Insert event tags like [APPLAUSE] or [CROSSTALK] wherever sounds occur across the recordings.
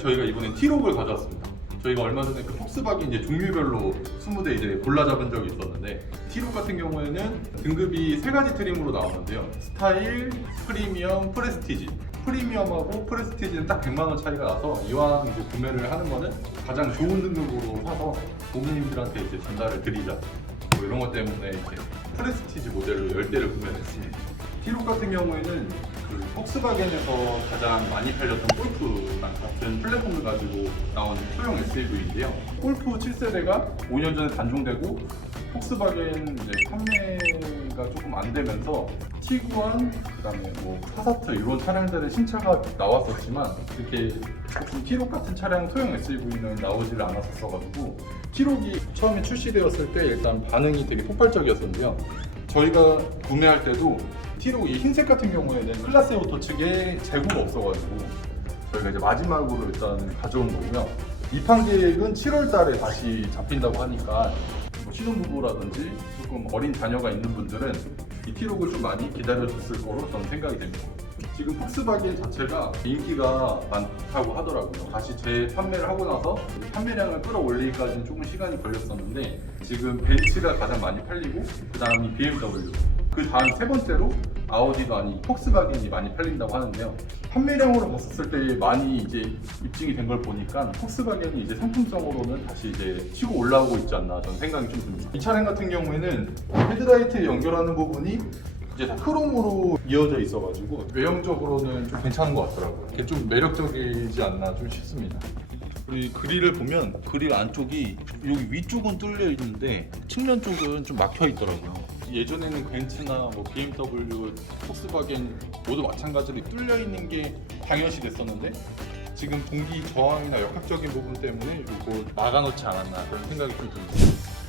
저희가 이번엔 T록을 가져왔습니다. 저희가 얼마 전에 그 폭스바겐 이제 종류별로 20대 이제 골라 잡은 적이 있었는데 T록 같은 경우에는 등급이 세 가지 트림으로 나오는데요. 스타일, 프리미엄, 프레스티지. 프리미엄하고 프레스티지는 딱 100만 원 차이가 나서 이왕 이제 구매를 하는 거는 가장 좋은 등급으로 사서 고객님들한테 이제 전달을 드리자. 뭐 이런 것 때문에 이제 프레스티지 모델로 10대를 구매했습니다. T록 같은 경우에는 그 폭스바겐에서 가장 많이 팔렸던 골프랑 같은 플랫폼을 가지고 나온 소형 SUV인데요. 골프 7세대가 5년 전에 단종되고 폭스바겐 이제 판매가 조금 안 되면서 티구안 그다음에 뭐 파사트 이런 차량들의 신차가 나왔었지만 이렇게 조금 T록 같은 차량 소형 SUV는 나오지를 않았었어가지고 T록이 처음에 출시되었을 때 일단 반응이 되게 폭발적이었었는데요. 저희가 구매할 때도 T록 이 흰색 같은 경우에는 클라스 오토 측에 재고가 없어가지고 저희가 이제 마지막으로 일단 가져온 거고요. 입항 계획은 7월 달에 다시 잡힌다고 하니까 뭐 신혼부부라든지 조금 어린 자녀가 있는 분들은 이 T록을 좀 많이 기다려줬을 거로 저는 생각이 됩니다. 지금 폭스바겐 자체가 인기가 많다고 하더라고요. 다시 재판매를 하고 나서 판매량을 끌어올리기까지는 조금 시간이 걸렸었는데 지금 벤츠가 가장 많이 팔리고 그 다음이 BMW 그 다음 세 번째로 아우디도 아닌 폭스바겐이 많이 팔린다고 하는데요. 판매량으로 봤었을 때 많이 이제 입증이 된 걸 보니까 폭스바겐이 이제 상품성으로는 다시 이제 치고 올라오고 있지 않나 저는 생각이 좀 듭니다. 이 차량 같은 경우에는 헤드라이트에 연결하는 부분이 이제 다 크롬으로 이어져 있어가지고 외형적으로는 좀 괜찮은 것 같더라고요. 이게 좀 매력적이지 않나 좀 싶습니다. 우리 그릴을 보면 그릴 안쪽이 여기 위쪽은 뚫려 있는데 측면 쪽은 좀 막혀 있더라고요. 예전에는 벤츠나 뭐 BMW, 폭스바겐 모두 마찬가지로 뚫려 있는 게 당연시 됐었는데 지금 공기 저항이나 역학적인 부분 때문에 이거 막아놓지 않았나 그런 생각이 좀 듭니다.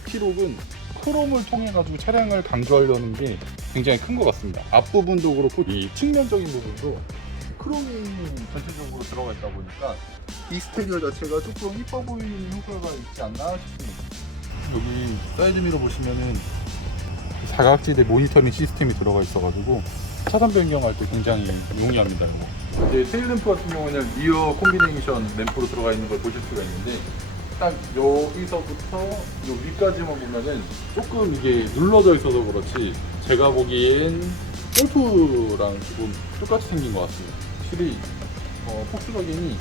T록은 크롬을 통해 가지고 차량을 강조하려는 게 굉장히 큰 것 같습니다. 앞부분도 그렇고 이 측면적인 부분도 크롬이 전체적으로 들어가 있다 보니까 이 스테리오 자체가 조금 이뻐 보이는 효과가 있지 않나 싶습니다. 여기 사이드 미러 보시면은 사각지대 모니터링 시스템이 들어가 있어가지고 차단 변경할 때 굉장히 용이합니다. 이거. 이제 테일 램프 같은 경우는 리어 콤비네이션 램프로 들어가 있는 걸 보실 수가 있는데 딱 여기서부터 요 위까지만 보면은 조금 이게 눌러져 있어서 그렇지 제가 보기엔 골프랑 조금 똑같이 생긴 것 같습니다. 확실히 어, 폭스바겐이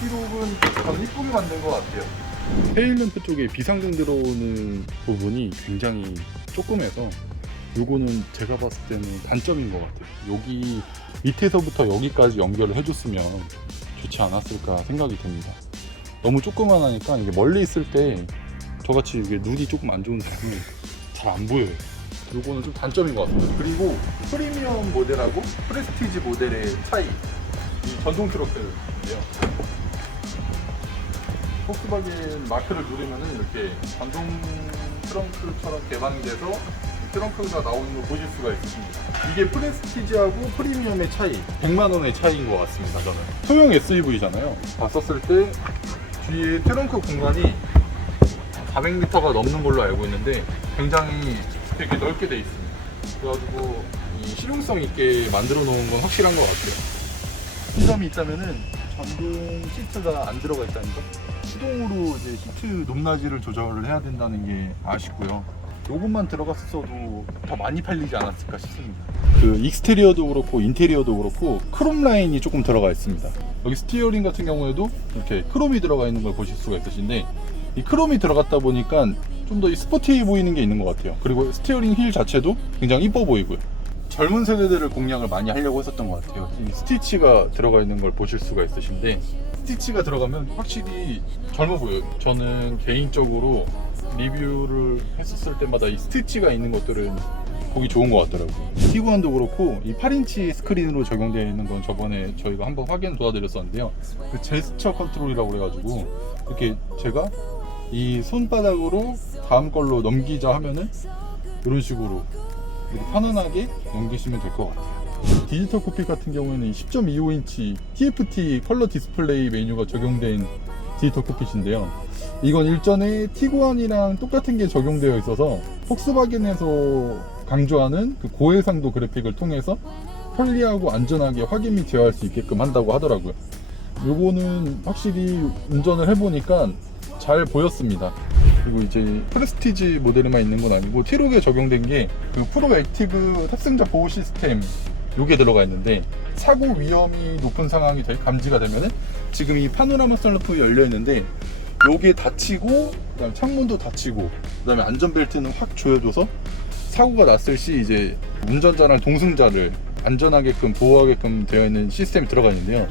T록은 참 이쁘게 만든 것 같아요. 테일램프 쪽에 비상등 들어오는 부분이 굉장히 조금해서 요거는 제가 봤을 때는 단점인 것 같아요. 여기 밑에서부터 여기까지 연결을 해줬으면 좋지 않았을까 생각이 됩니다. 너무 조그만하니까 이게 멀리 있을 때 저같이 이게 눈이 조금 안 좋은 사람은 잘 안 보여요. 요거는 좀 단점인 것 같습니다. 그리고 프리미엄 모델하고 프레스티지 모델의 차이. 이 전동 트로크인데요. 폭스바겐 마크를 누르면은 이렇게 전동 트렁크처럼 개방이 돼서 이 트렁크가 나오는 걸 보실 수가 있습니다. 이게 프레스티지하고 프리미엄의 차이, 100만 원의 차이인 것 같습니다. 저는 소형 SUV잖아요. 봤었을 때 뒤에 트렁크 공간이 400m가 넘는 걸로 알고 있는데 굉장히 되게 넓게 돼 있습니다. 그래가지고 이 실용성 있게 만들어 놓은 건 확실한 것 같아요. 이 점이 있다면은 전동 시트가 안 들어가 있다는 점. 수동으로 이제 시트 높낮이를 조절을 해야 된다는 게 아쉽고요. 요것만 들어갔어도 더 많이 팔리지 않았을까 싶습니다. 그 익스테리어도 그렇고 인테리어도 그렇고 크롬 라인이 조금 들어가 있습니다. 여기 스티어링 같은 경우에도 이렇게 크롬이 들어가 있는 걸 보실 수가 있으신데 이 크롬이 들어갔다 보니까 좀 더 스포티해 보이는 게 있는 것 같아요. 그리고 스티어링 휠 자체도 굉장히 이뻐 보이고요. 젊은 세대들을 공략을 많이 하려고 했었던 것 같아요. 이 스티치가 들어가 있는 걸 보실 수가 있으신데 스티치가 들어가면 확실히 젊어 보여요. 저는 개인적으로 리뷰를 했었을 때마다 이 스티치가 있는 것들은 보기 좋은 것 같더라고요. 티구안도 그렇고 이 8인치 스크린으로 적용되어 있는 건 저번에 저희가 한번 확인 도와드렸었는데요. 그 제스처 컨트롤이라고 그래가지고 이렇게 제가 이 손바닥으로 다음 걸로 넘기자 하면은 이런 식으로 이렇게 편안하게 넘기시면 될 것 같아요. 디지털 코피 같은 경우에는 10.25인치 TFT 컬러 디스플레이 메뉴가 적용된 디지털 코핏인데요. 이건 일전에 티구안이랑 똑같은 게 적용되어 있어서 폭스바겐에서 강조하는 그 고해상도 그래픽을 통해서 편리하고 안전하게 확인이 제어할 수 있게끔 한다고 하더라고요. 요거는 확실히 운전을 해보니까 잘 보였습니다. 그리고 이제 프레스티지 모델에만 있는 건 아니고 티록에 적용된 게 그 프로 액티브 탑승자 보호 시스템 요게 들어가 있는데 사고 위험이 높은 상황이 될- 감지가 되면은 지금 이 파노라마 썬루프 열려 있는데 요게 닫히고 그다음에 창문도 닫히고 그다음에 안전벨트는 확 조여줘서 사고가 났을 시 이제 운전자랑 동승자를 안전하게끔 보호하게끔 되어 있는 시스템이 들어가 있는데요.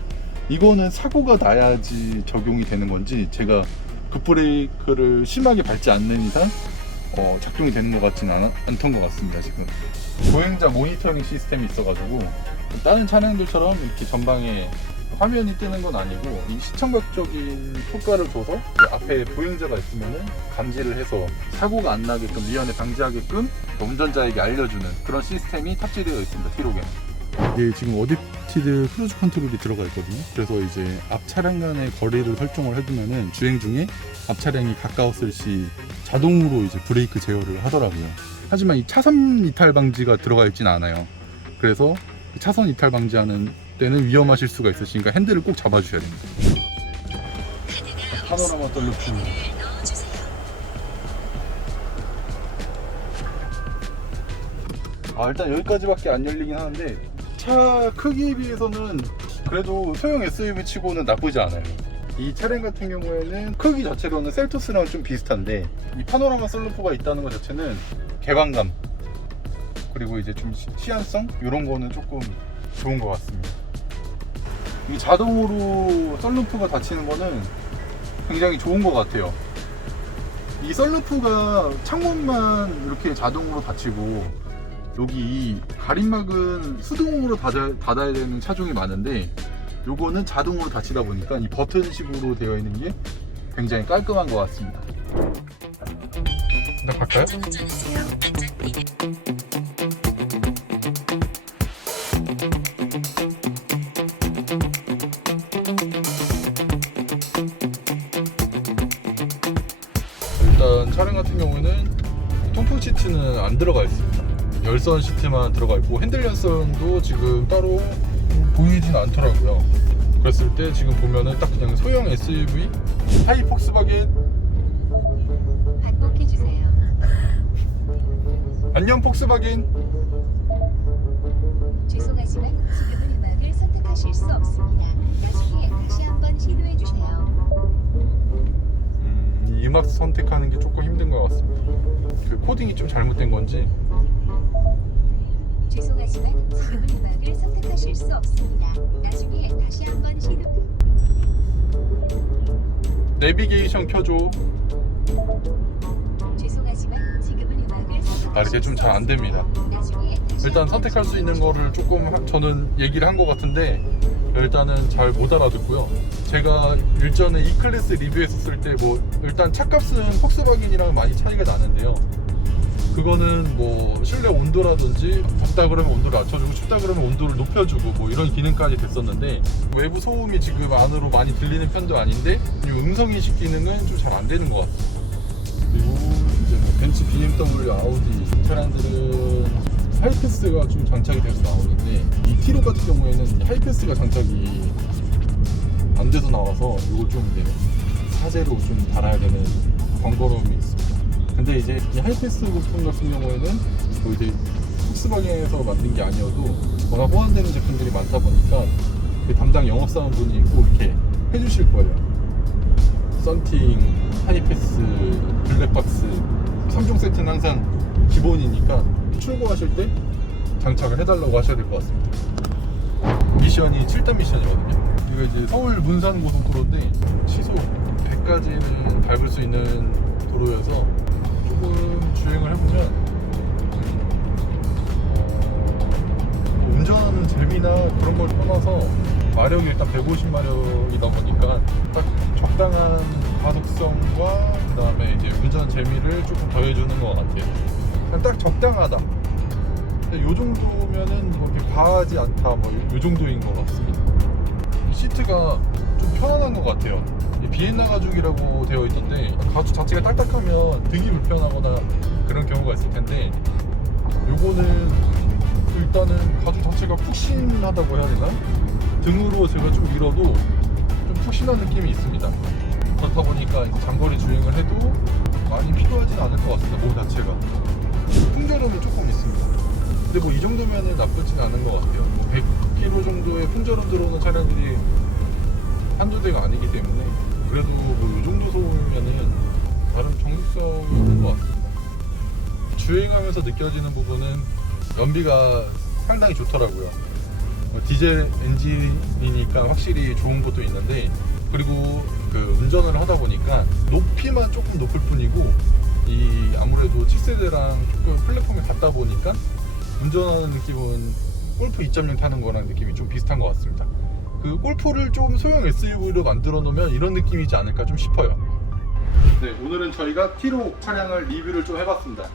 이거는 사고가 나야지 적용이 되는 건지 제가 급브레이크를 심하게 밟지 않는 이상 어, 작동이 되는 것 같지는 않, 않던 것 같습니다 지금 보행자 모니터링 시스템이 있어가지고 다른 차량들처럼 이렇게 전방에 화면이 뜨는 건 아니고 이 시청각적인 효과를 줘서 그 앞에 보행자가 있으면은 감지를 해서 사고가 안 나게끔 위험에 방지하게끔 운전자에게 알려주는 그런 시스템이 탑재되어 있습니다 티록에 이게 지금 어댑티드 크루즈 컨트롤이 들어가 있거든요. 그래서 이제 앞 차량 간의 거리를 설정을 해두면은 주행 중에 앞 차량이 가까웠을 시 자동으로 이제 브레이크 제어를 하더라고요. 하지만 이 차선 이탈 방지가 들어가 있지는 않아요. 그래서 이 차선 이탈 방지하는 때는 위험하실 수가 있으시니까 핸들을 꼭 잡아주셔야 됩니다. 파노라마 떨루프 아 일단 여기까지밖에 안 열리긴 하는데 차 크기에 비해서는 그래도 소형 SUV 치고는 나쁘지 않아요. 이 차량 같은 경우에는 크기 자체로는 셀토스랑 좀 비슷한데 이 파노라마 썬루프가 있다는 것 자체는 개방감 그리고 이제 좀 시- 시안성 이런 거는 조금 좋은 것 같습니다. 이 자동으로 썬루프가 닫히는 거는 굉장히 좋은 것 같아요. 이 썬루프가 창문만 이렇게 자동으로 닫히고 여기 이 가림막은 수동으로 닫아, 닫아야 되는 차종이 많은데 요거는 자동으로 닫히다 보니까 이 버튼식으로 되어 있는 게 굉장히 깔끔한 것 같습니다. 일단 갈까요? 통풍 시트는 안 들어가 있습니다. 열선 시트만 들어가 있고 핸들 열선도 지금 따로 보이진 않더라고요. 그랬을 때 지금 보면은 딱 그냥 소형 SUV 하이 폭스바겐 반복해 주세요. 안녕 폭스바겐 죄송하지만 지금은 음악을 선택하실 수 없습니다. 음, 이 음악 선택하는 게 조금 힘든 것 같습니다. 그 코딩이 좀 잘못된 건지 죄송하지만 지금은 음악을 선택하실 수 없습니다. 나중에 다시 한번 시도. 내비게이션 켜줘. 죄송하지만 지금은 음악을 아 이렇게 좀 잘 안 됩니다. 일단 선택할 수 있는 거를 조금 하- 저는 얘기를 한 것 같은데 일단은 잘 못 알아듣고요. 제가 일전에 E 클래스 리뷰했었을 때 뭐 일단 차값은 폭스바겐이랑 많이 차이가 나는데요. 그거는 뭐 실내 온도라든지 덥다 그러면 온도를 낮춰주고 춥다 그러면 온도를 높여주고 뭐 이런 기능까지 됐었는데 외부 소음이 지금 안으로 많이 들리는 편도 아닌데 이 음성 인식 기능은 좀 잘 안 되는 것 같아요. 그리고 이제 뭐 벤츠, BMW, 아우디 차량들은 하이패스가 좀 장착이 돼서 나오는데 이 티로 같은 경우에는 하이패스가 장착이 안 돼서 나와서 이거 좀 이제 사제로 좀 달아야 되는 번거로움이 있습니다. 근데 이제 이 하이패스 부품 같은 경우에는 뭐 이제 폭스바겐에서 만든 게 아니어도 워낙 호환되는 제품들이 많다 보니까 그 담당 영업사원분이 꼭 이렇게 해주실 거예요. 썬팅, 하이패스, 블랙박스 3종 세트는 항상 기본이니까 출고하실 때 장착을 해달라고 하셔야 될 것 같습니다. 미션이 7단 미션이거든요. 이거 이제 서울 문산 고속도로인데 시속 100까지는 밟을 수 있는 도로여서 조금 주행을 해보면 어, 운전하는 재미나 그런 걸 떠나서 마력이 일단 150마력이다 보니까 딱 적당한 가속성과 그 다음에 이제 운전 재미를 조금 더해주는 것 같아요. 딱 적당하다. 요 정도면은 뭐 이렇게 과하지 않다 뭐 요 정도인 것 같습니다. 이 시트가 좀 편안한 것 같아요. 이 비엔나 가죽이라고 되어 있던데 가죽 자체가 딱딱하면 등이 불편하거나 그런 경우가 있을 텐데 요거는 일단은 가죽 자체가 푹신하다고 해야 되나? 등으로 제가 좀 밀어도 푹신한 느낌이 있습니다. 그렇다 보니까 장거리 주행을 해도 많이 필요하진 않을 것 같습니다. 몸 자체가. 풍절음은 조금 있습니다. 근데 뭐 이 정도면은 나쁘진 않은 것 같아요. 뭐 100km 정도의 풍절음 들어오는 차량들이 한두 대가 아니기 때문에 그래도 뭐이 정도 소음이면은 나름 정숙성이 있는 것 같습니다. 주행하면서 느껴지는 부분은 연비가 상당히 좋더라고요. 어, 디젤 엔진이니까 확실히 좋은 것도 있는데 그리고 그 운전을 하다 보니까 높이만 조금 높을 뿐이고 이 아무래도 7세대랑 조금 플랫폼이 같다 보니까 운전하는 느낌은 골프 2.0 타는 거랑 느낌이 좀 비슷한 것 같습니다. 그 골프를 좀 소형 SUV로 만들어 놓으면 이런 느낌이지 않을까 좀 싶어요. 네, 오늘은 저희가 티로 차량을 리뷰를 좀 해봤습니다.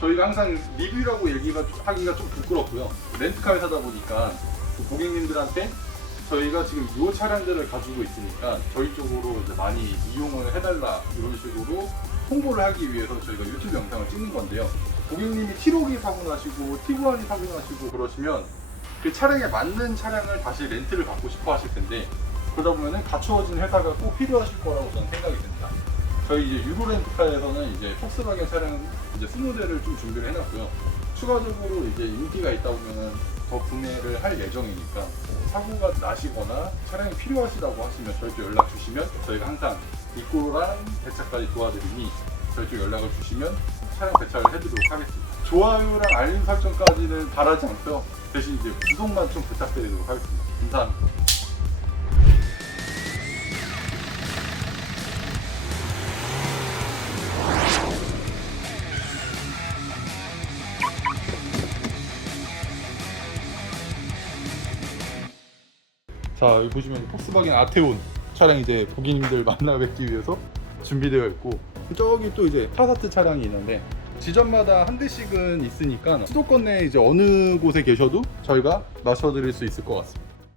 저희가 항상 리뷰라고 얘기가 하기가 좀 부끄럽고요. 렌트카 회사다 보니까 그 고객님들한테 저희가 지금 이 차량들을 가지고 있으니까 저희 쪽으로 이제 많이 이용을 해달라 이런 식으로 홍보를 하기 위해서 저희가 유튜브 영상을 찍는 건데요. 고객님이 티록이 사고 나시고 티구안이 사고 나시고 그러시면 그 차량에 맞는 차량을 다시 렌트를 받고 싶어 하실 텐데 그러다 보면은 갖추어진 회사가 꼭 필요하실 거라고 저는 생각이 듭니다. 저희 이제 유로 렌트카에서는 이제 폭스바겐 차량 이제 20대를 좀 준비를 해놨고요. 추가적으로 이제 인기가 있다 보면은 더 구매를 할 예정이니까 사고가 나시거나 차량이 필요하시다고 하시면 저희 쪽 연락 주시면 저희가 항상 입고랑 배차까지 도와드리니 저희 쪽 연락을 주시면 차량 배차를 해드리도록 하겠습니다. 좋아요랑 알림 설정까지는 바라지 않고요. 대신 이제 구독만 좀 부탁드리도록 하겠습니다. 감사합니다. 자 여기 보시면 폭스바겐 아테온 차량 이제 고객님들 [LAUGHS] 만나 뵙기 위해서 준비되어 있고 저기 또 이제 파사트 차량이 있는데 지점마다 한 대씩은 있으니까 수도권 내 이제 어느 곳에 계셔도 저희가 마셔드릴 수 있을 것 같습니다.